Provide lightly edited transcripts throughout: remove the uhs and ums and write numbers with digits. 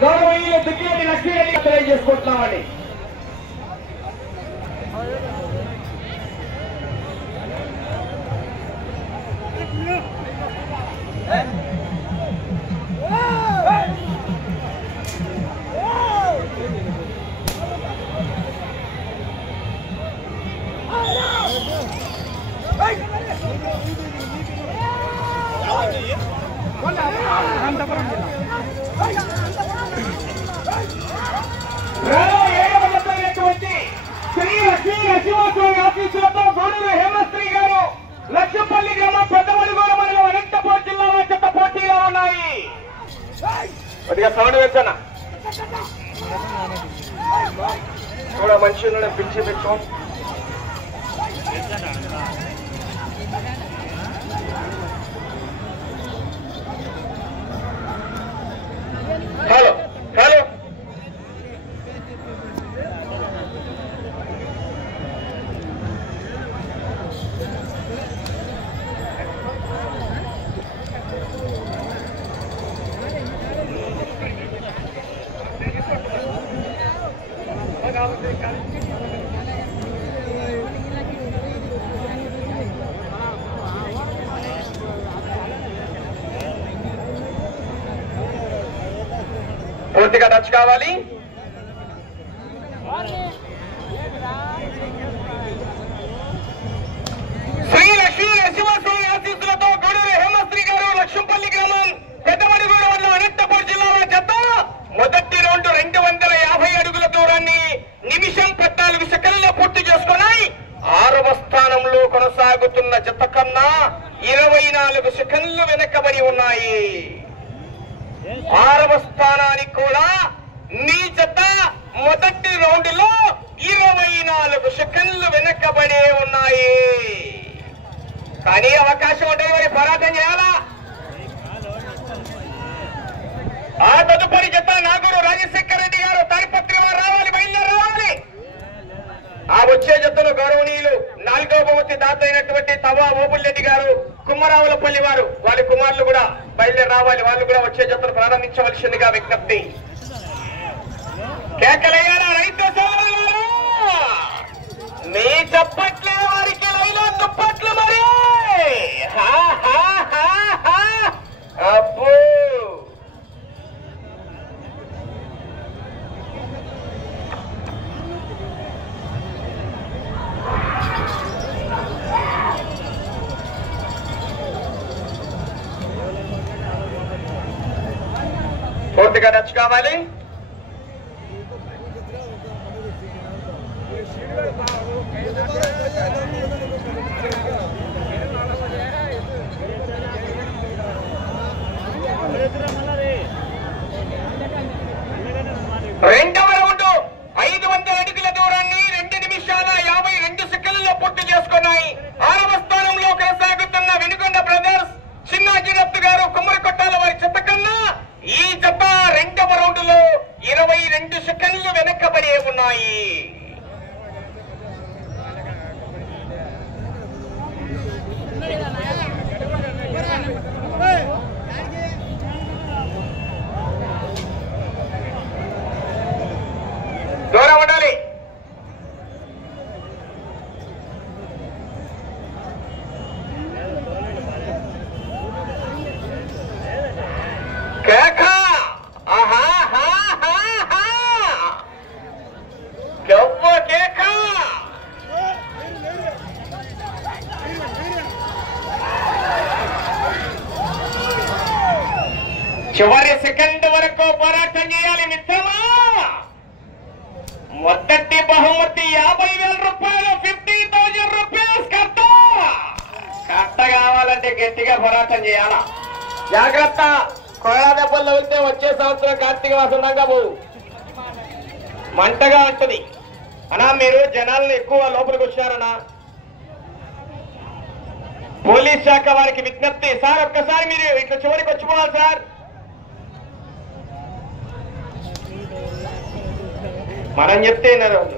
గౌరవనీయులు దుక్కిరెడ్డి లక్ష్మీరెడ్డి తెలియజేసుకుంటున్నామండి. శ్రీ లక్ష్మీ నరసింహస్వామి ఆఫీసులతో గూడూరు హేమశ్రీ గారు లక్ష్మపల్లి గ్రామం పెద్దమడుగూడ మండలం అనంతపురం జిల్లా చెత్త పోటీలో ఉన్నాయి. కొద్దిగా సౌండ్ వేసానా కూడా మనుషులను పిలిచి పెట్టు. హలో హలో పూర్తిగా టచ్ కావాలి. శ్రీ లక్ష్మీ నరసింహస్వామి ఆశీస్సులతో గూడూరు హేమశ్రీ గారు లక్ష్మపల్లి గ్రామం పెద్దమడుగూడ మండలం అనంతపురం జిల్లాలో జత మొదటి రౌండ్ 250 అడుగుల దూరాన్ని నిమిషం 14 సెకండ్లలో పూర్తి చేసుకున్నాయి. 6వ స్థానంలో కొనసాగుతున్న జత కన్నా 24 సెకండ్లు వెనకబడి ఉన్నాయి. 6వ స్థానానికి కూడా నీ జత మొదటి రౌండ్ లో 24 సెకండ్లు వెనకబడే ఉన్నాయి. కానీ అవకాశం ఉంటుంది, మరి పోరాటం చేయాలా. ఆ తదుపరి జత నాగూరు రాజశేఖర రెడ్డి గారు తాడిపత్రి వారు రావాలి, బయలుదేరి రావాలి. ఆ వచ్చే జతను గౌరవనీయులు 4వ బహుమతి దాత అయినటువంటి తవా ఓబుల్రెడ్డి గారు కుమ్మరావులపల్లి వారు వాళ్ళ కుమారులు కూడా బయలుదేరి రావాలి. వాళ్ళు కూడా వచ్చే జతను ప్రారంభించవలసిందిగా విజ్ఞప్తి. కేకలేయాలా రైతు సోదరులారా, మీ చప్పట్లే వారికి లైలా దుప్పట్లు మరి. అబ్బో పూర్తిగా టచ్ కావాలి. రెండవ రౌండ్ 500 అడుగుల దూరాన్ని 2 నిమిషాల 52 సెకండ్లలో పూర్తి చేసుకున్నాయి. 6వ స్థానంలో కొనసాగుతున్న వెనుకొండ బ్రదర్స్ చిన్నాజిరత్తు గారు కుమ్మరి కొట్టాల వారి చెత్త కన్నా ఈ జత 2వ రౌండ్ లో 22 సెకండ్లు వెనకబడి ఉన్నాయి. దూరం ఉండాలి. కేక గవ్వ కేక. చివరి సెకండ్ వరకు పోరాటం చేయాలి మిత్రమా. మొదటి బహుమతి 50,000 రూపాయలు, 50,000 రూపీస్ కట్ట. కట్ట కావాలంటే గట్టిగా పోరాటం చేయాలా. జాగ్రత్త, కొరడా దెబ్బల్లో వెళ్తే వచ్చే సంవత్సరం కార్తీక మాసం దాకా మంటగా ఉంటుంది అన్నా. మీరు జనాలను ఎక్కువ లోపలికి వచ్చారన్నా. పోలీస్ శాఖ వారికి విజ్ఞప్తి, సార్ ఒక్కసారి మీరు ఇట్లా చివరికి వచ్చిపోవాలి సార్. మనం చెప్తే రోజు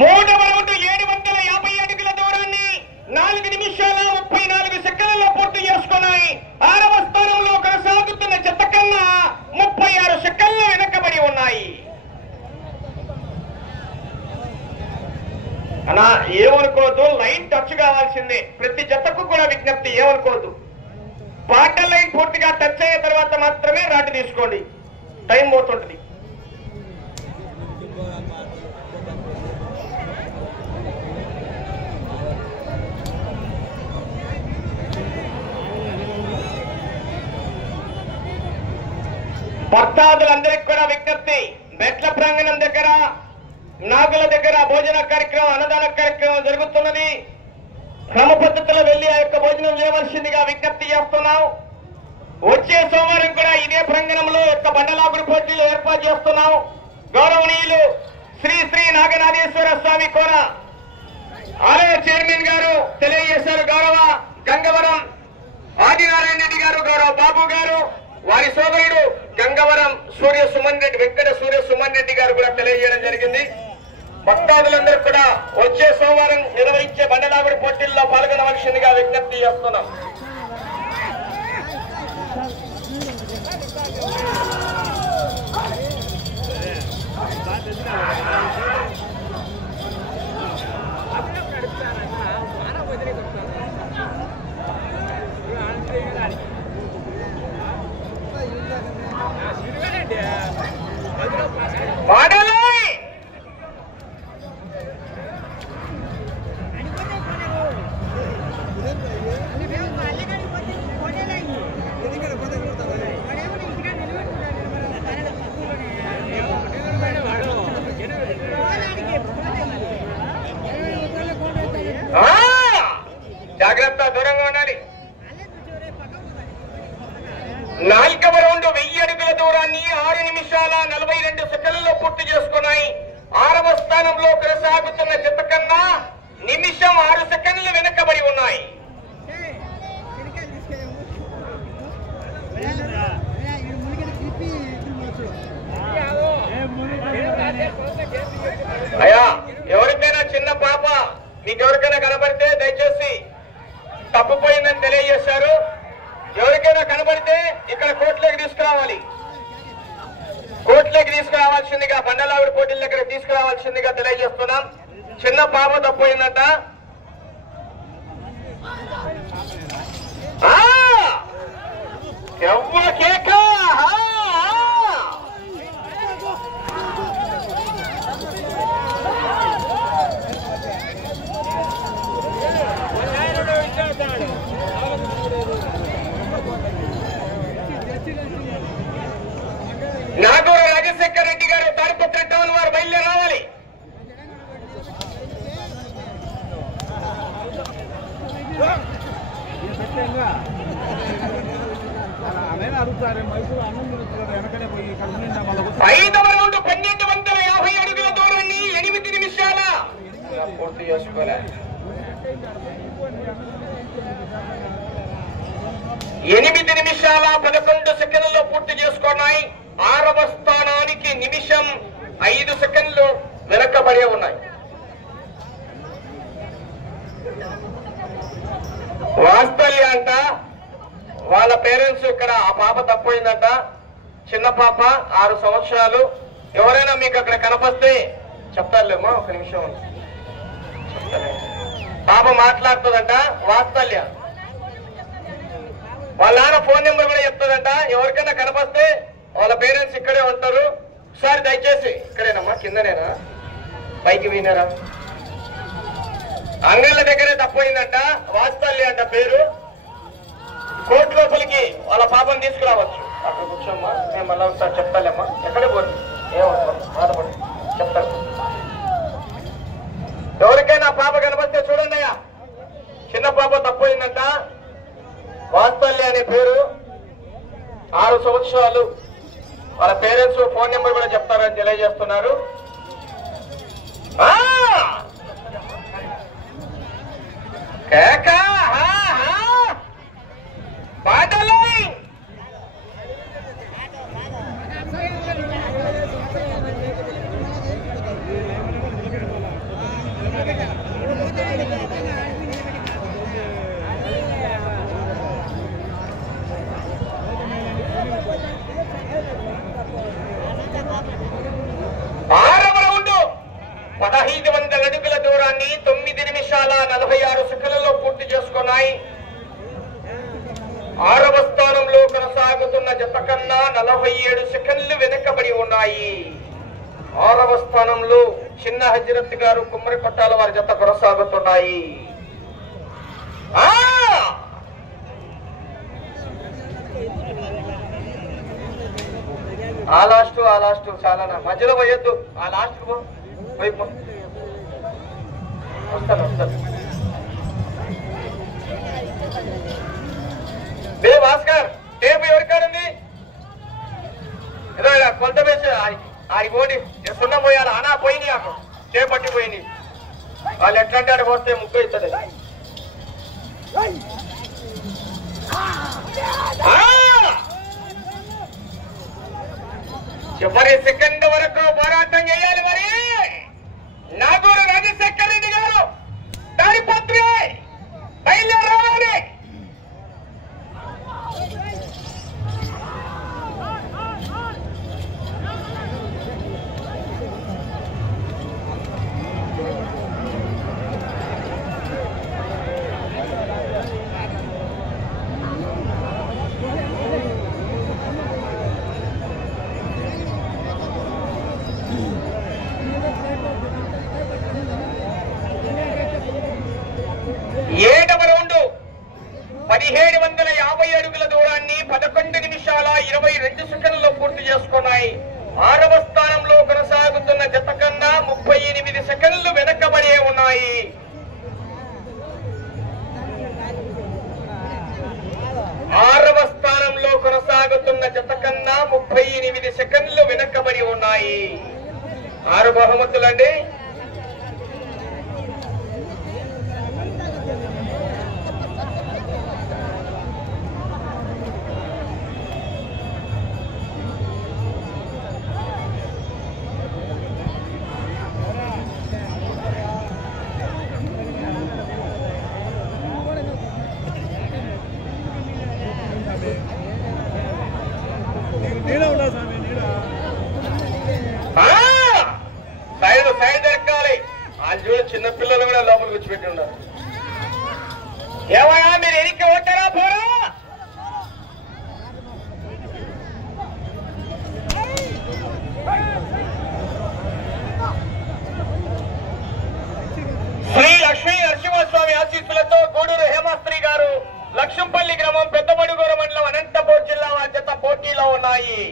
మూడవ రౌండ్ 7 తీసుకోండి, టైం పోతుంటుంది. భక్తాదులందరికీ కూడా విజ్ఞప్తి, మెట్ల ప్రాంగణం దగ్గర నాగుల దగ్గర భోజన కార్యక్రమం, అన్నదాన కార్యక్రమం జరుగుతున్నది. క్రమ పద్ధతిలో వెళ్లి ఆ యొక్క భోజనం చేయవలసిందిగా విజ్ఞప్తి చేస్తున్నాం. వచ్చే సోమవారం కూడా ఇదే ప్రాంగణంలో యొక్క బండలాగుడు పోటీలు ఏర్పాటు చేస్తున్నాం. గౌరవనీయులు శ్రీ శ్రీ నాగనాథేశ్వర స్వామి కోన ఆలయ చైర్మన్ గారు తెలియజేశారు. గౌరవ గంగవరం ఆదినారాయణ రెడ్డి గారు, గౌరవ బాబు గారు, వారి సోదరుడు గంగవరం సూర్య సుమన్ రెడ్డి, వెంకట సూర్య సుమన్ రెడ్డి గారు కూడా తెలియజేయడం జరిగింది. భక్తాదులందరూ కూడా వచ్చే సోమవారం నిర్వహించే బండలాగుడి పోటీల్లో పాల్గొనవలసిందిగా విజ్ఞప్తి చేస్తున్నాం. జాగ్రత్త, దూరంగా ఉండాలి. 4వ రౌండ్ 1000 అడుగుల దూరాన్ని 6 నిమిషాల 42 సెకండ్లలో పూర్తి చేసుకున్నాయి. 6వ స్థానంలో కొనసాగుతున్న జత కన్నా నిమిషం 6 సెకండ్లు వెనకబడి ఉన్నాయి. అయ్యా, ఎవరికైనా చిన్న పాప మీకు ఎవరికైనా కనబడితే దయచేసి తప్పిపోయిందని తెలియజేశారు. ఎవరికైనా కనబడితే ఇక్కడ కోర్టులోకి తీసుకురావాలి, కోర్టులోకి తీసుకురావాల్సిందిగా, బండలాగుడి పోటీల దగ్గర తీసుకురావాల్సిందిగా తెలియజేస్తున్నాం. చిన్న పాప తప్పిపోయిందంట. నాగూరు రాజశేఖర్ రెడ్డి గారు తాడిపత్రి టౌన్ వారు బయలుదేరి రావాలి. ఐదవ రౌండ్ 1250 అడుగుల దూరాన్ని 8 నిమిషాల పూర్తి చేసుకోలే. 8 నిమిషాల 11 సెకండ్లలో పూర్తి చేసుకున్నాయి. 6వ స్థానానికి నిమిషం 5 సెకండ్లు వెనకబడే ఉన్నాయి. వాస్తల్య అంట, వాళ్ళ పేరెంట్స్ ఇక్కడ ఆ పాప తప్పిపోయిందంట. చిన్న పాప 6 సంవత్సరాలు. ఎవరైనా మీకు అక్కడ కనపస్తే చెప్తారులేమో, ఒక నిమిషం పాప మాట్లాడుతుందంట. వాస్తల్య వాళ్ళ నాన్న ఫోన్ నెంబర్ కూడా చెప్తుందంట. ఎవరికైనా కనపస్తే వాళ్ళ పేరెంట్స్ ఇక్కడే ఉంటారు. ఒకసారి దయచేసి ఇక్కడేనమ్మా, కిందనేనా, పైకి వినరా, అంగళ్ళ దగ్గరే తప్పిపోయిందంట. వాస్తల్య అంట పేరు. కోర్టు లోపలికి వాళ్ళ పాపను తీసుకురావచ్చు. అక్కడ కూర్చోమ్మా, మేము మళ్ళీ ఒకసారి చెప్తాలేమ్మా. ఎక్కడే పోదు, ఏమవుతాం, బాధపడి చెప్తాను. ఎవరికైనా పాప కనపడితే చూడండి అయ్యా, చిన్న పాప తప్పిపోయిందంట. వాస్తల్య అనే పేరు, 6 సంవత్సరాలు. వాళ్ళ పేరెంట్స్ ఫోన్ నెంబర్ కూడా చెప్తారని తెలియజేస్తున్నారు. ఆరవ రౌండ్ 1500 అడుగుల దూరాన్ని 9 నిమిషాల 46 సెకండ్లలో పూర్తి చేసుకున్నాయి. 6వ స్థానంలో 47 సెకండ్లు వెనకబడి ఉన్నాయి. 6వ స్థానంలో చిన్న హజరత్ గారు కుమ్మరి కొట్టాల వారి జత కొనసాగుతున్నాయి. ఆ లాస్ట్ చాలా మధ్యలో పోయొద్దు. ఆ లాస్ట్ వైపు వస్తాను. భాస్కర్ టేపు ఎవరికాడుంది? ఏదో కొలత వేసి ఆడి పోటీ సున్నం పోయాలి. అనా పోయింది, నాకు టేపు పట్టిపోయింది. వాళ్ళు ఎట్లంటే ఆడ పోస్తే ముగ్గు అవుతుంది. చివరి సెకండ్ వరకు పోరాటం చేయాలి. మరి నాగూరు రాజశేఖర రెడ్డి గారు తాడిపత్రి బయలుదేరి రావాలి. ఏడవ రౌండ్ 1750 అడుగుల దూరాన్ని 11 నిమిషాల 22 సెకండ్లలో పూర్తి చేసుకున్నాయి. 6వ స్థానంలో కొనసాగుతున్న జత కన్నా 38 సెకండ్లు వెనకబడే ఉన్నాయి. ఆరవ స్థానంలో కొనసాగుతున్న జత కన్నా 38 సెకండ్లు వెనకబడి ఉన్నాయి. 6 బహుమతులండి. సైడ్ ఎక్కాలి. వాళ్ళు చూడ చిన్నపిల్లలు కూడా లోపలికి వచ్చి పెట్టి ఉన్నారు. ఏమయ్యా మీరు ఎనికి ఓటారా పోరా? శ్రీ లక్ష్మీ నరసింహస్వామి ఆశీస్సులతో గూడూరు హేమాస్త్రి గారు లక్ష్మంపల్లి గ్రామం పెద్దమడుగూరు మండలం అనంతపూర్ జిల్లా వారి జత పోటీలో ఉన్నాయి.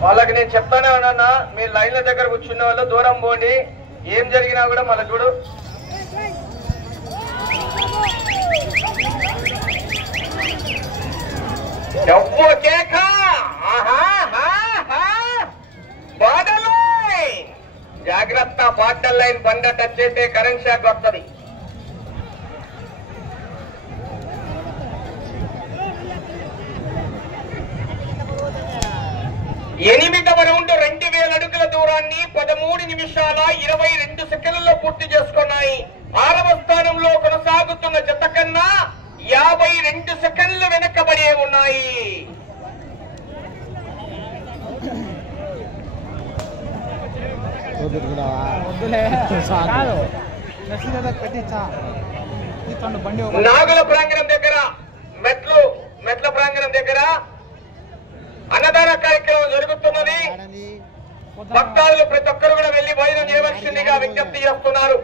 వాళ్ళకి నేను చెప్తానే ఉన్నా, మీరు లైన్ల దగ్గర కూర్చున్న వాళ్ళు దూరం పోండి. ఏం జరిగినా కూడా మళ్ళీ చూడు. జాగ్రత్త, బార్డర్ లైన్ బండ టచ్ అయితే కరెంట్ షాక్ వస్తుంది. ఎనిమిదవ రౌండ్ 2000 అడుగుల దూరాన్ని 13 నిమిషాల 22 సెకండ్లలో పూర్తి చేసుకున్నాయి. 6వ స్థానంలో కొనసాగుతున్న జత కన్నా 52 సెకండ్లు వెనకబడే ఉన్నాయి. నాగుల ప్రాంగణం దగ్గర మెట్ల ప్రాంగణం దగ్గర అన్నదాన కార్యక్రమం జరుగుతున్నది. భక్తాదులు ప్రతి ఒక్కరు కూడా వెళ్లి భోజనం చేయవలసిందిగా విజ్ఞప్తి చేస్తున్నారు.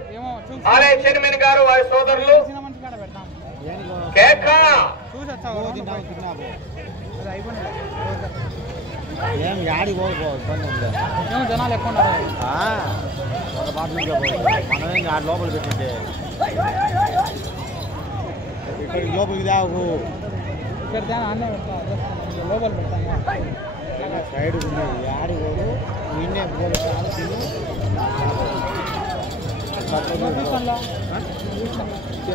ఆలయ చైర్మన్ గారు వారి సోదరులు కేక జనాలు ఎక్కువ మనమేం లోపల పెట్టుంటే ఇక్కడ లోపలికి దాకు ఇక్కడ అన్నీ లోపల పెడతాను. సైడ్ ఉన్నది ఆడి పోదు నిన్నే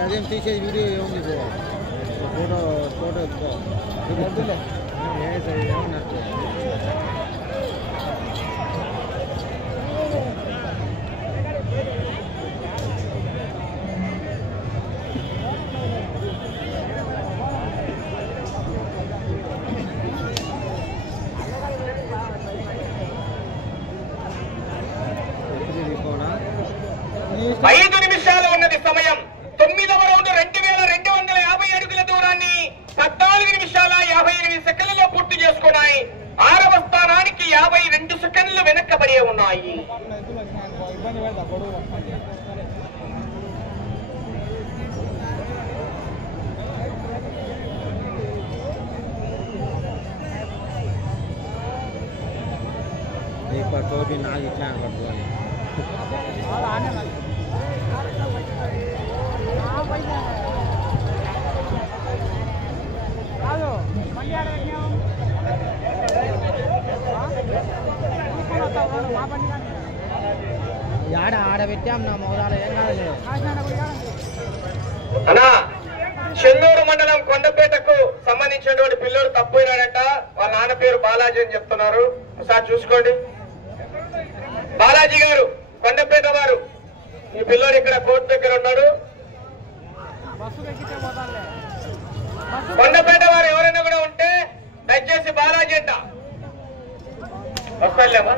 అదేం తీసేది వీడియో ఏముంది ఫోటో ఎత్తుకో ఏమన్నట్టు. ఐదు నిమిషాలు ఉన్నది టోపీ నాకు ఇట్లా పట్టుకోవాలి. ఆడబెట్టాం నా మొగరాలు ఏం కాదులే అన్నా. చెన్నూరు మండలం కొండపేటకు సంబంధించినటువంటి పిల్లలు తప్పినాడంట. వాళ్ళ నాన్న పేరు బాలాజీ అని చెప్తున్నారు. ఒకసారి చూసుకోండి. బాలాజీ గారు కొండపేట వారు. ఈ పిల్లోడు ఇక్కడ కోర్టు దగ్గర ఉన్నాడు. కొండపేట వారు ఎవరైనా కూడా ఉంటే దయచేసి బాలాజీ అంట వస్తాలేమా.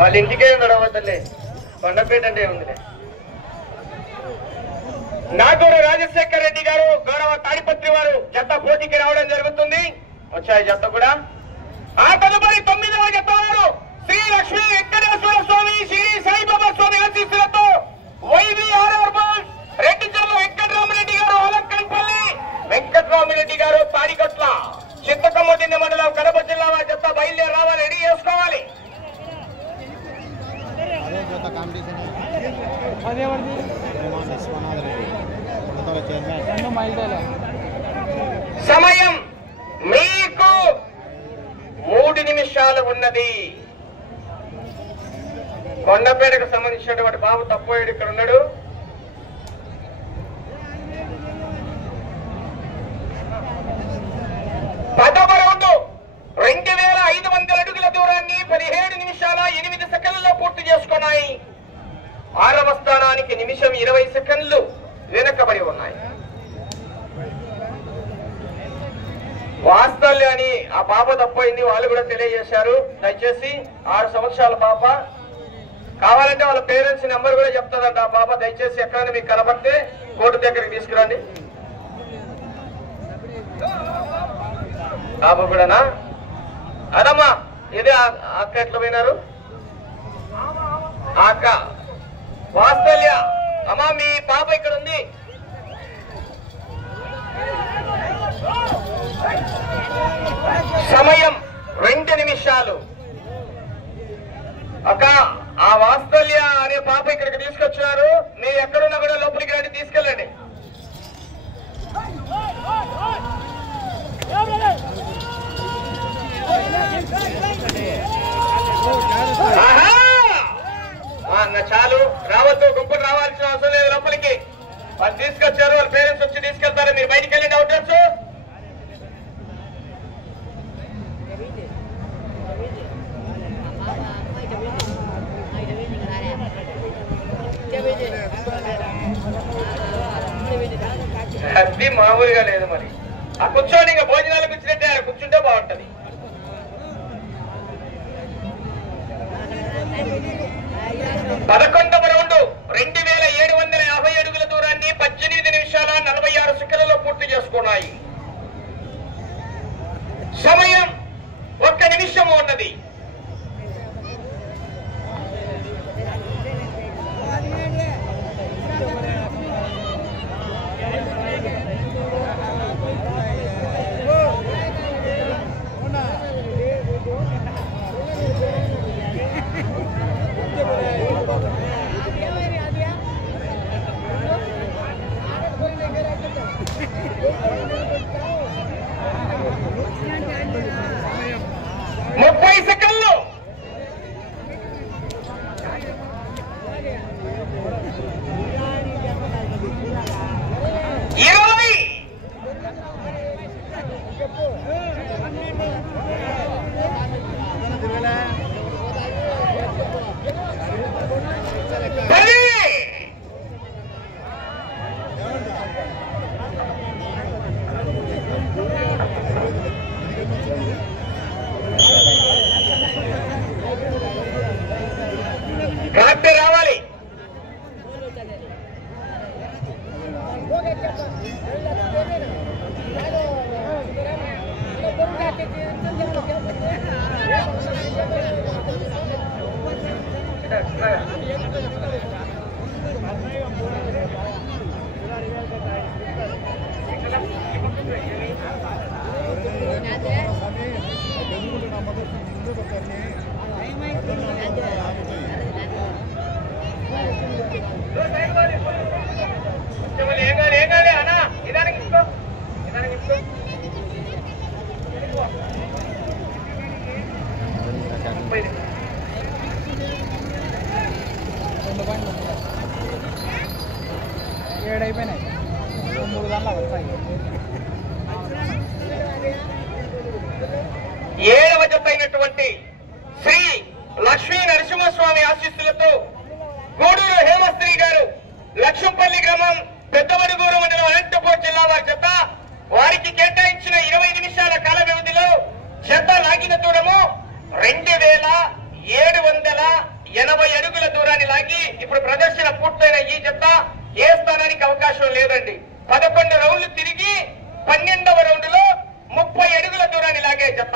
వాళ్ళ ఇంటికే నడవద్దులే. కొండపేట అంటే ఏముందిలే. నాగూరు రాజశేఖర్ రెడ్డి గారు గౌరవ తాడిపత్రి వారు జత పోటీకి రావడం జరుగుతుంది. వచ్చాయి జత కూడా. ఆ తదుపరి 9వ జత వారు శ్రీ లక్ష్మీ వెంకటేశ్వర స్వామి శ్రీ సాయిబాబా స్వామి ఆశీస్సులతో వైవిఆర్ఆర్ బాల్ రెడ్డిచర్ల వెంకటరామరెడ్డి గారు అలంకన్పల్లి, వెంకటరామరెడ్డి గారు తాడికొట్ల, చింతకమ్మదిన్న మండలం కడప జిల్లా జత బయలుదేరి రావాలి. రెడీ చేసుకోవాలి. సమయం మీకు 3 నిమిషాలు ఉన్నది. కొండపేటకు సంబంధించినటువంటి బాబు తప్పోయాడు ఇక్కడ ఉన్నాడు. పదవ రౌండ్ 2500 అడుగుల దూరాన్ని 17 నిమిషాల 8 సెకండ్లలో పూర్తి చేసుకున్నాయి. 6వ స్థానానికి నిమిషం 20 సెకండ్లు వెనకబడి ఉన్నాయి. వాస్తల్య అని ఆ పాప తప్పైంది వాళ్ళు కూడా తెలియజేశారు. దయచేసి 6 సంవత్సరాల పాప. కావాలంటే వాళ్ళ పేరెంట్స్ నెంబర్ కూడా చెప్తారంట ఆ పాప. దయచేసి ఎక్కడైనా మీకు కనబడితే కోర్టు దగ్గరికి తీసుకురండి. పాప కూడానా? అదమ్మా ఇదే అక్క ఎట్లా పోయినారు? అక్క వాస్తల్య అమ్మా మీ పాప ఇక్కడ ఉంది. సమయం 2 నిమిషాలు. అక్క ఆ వాస్తల్య అనే పాప ఇక్కడికి తీసుకొచ్చారు. మీరు ఎక్కడున్నా కూడా లోపలికి రండి, తీసుకెళ్ళండి. చాలు, రావద్దు, గుంపులు రావాల్సిన అవసరం లేదు లోపలికి. వాళ్ళు తీసుకొచ్చారు, వాళ్ళ పేరెంట్స్ వచ్చి తీసుకెళ్తారు. మీరు బయటికి వెళ్ళండి. అవుటర్స్ అది మామూలుగా లేదు. మరి ఆ కూర్చోండి. ఇంకా భోజనాలకు వచ్చినట్టే ఆయన కూర్చుంటే బాగుంటది. పదకొండవ రౌండ్ 2750 అడుగుల దూరాన్ని 18 నిమిషాల 46 సెకండ్లలో పూర్తి చేసుకున్నాయి. సమయం 1 నిమిషం ఉన్నది. రావాలి. అన్నా నిదానికి ఇస్తూ నిదానికి ఇస్తూ 7 అయిపోయినాయి 3 గంటల వస్తాయి 7వ జత అయినటువంటి శ్రీ లక్ష్మీ నరసింహస్వామి ఆశీస్సులతో గూడూరు హేమశ్రీ గారు లక్ష్మంపల్లి గ్రామం పెద్దమడుగూరు మండలం అనంతపూర్ జిల్లా వారి జత వారికి కేటాయించిన 20 నిమిషాల కాల వ్యవధిలో జత లాగిన దూరము 2780 అడుగుల దూరాన్ని లాగి ఇప్పుడు ప్రదర్శన పూర్తయిన ఈ జత ఏ స్థానానికి అవకాశం లేదండి. 11 రౌండ్లు తిరిగి 12వ రౌండ్ లో 30 అడుగుల దూరాన్ని లాగే జత.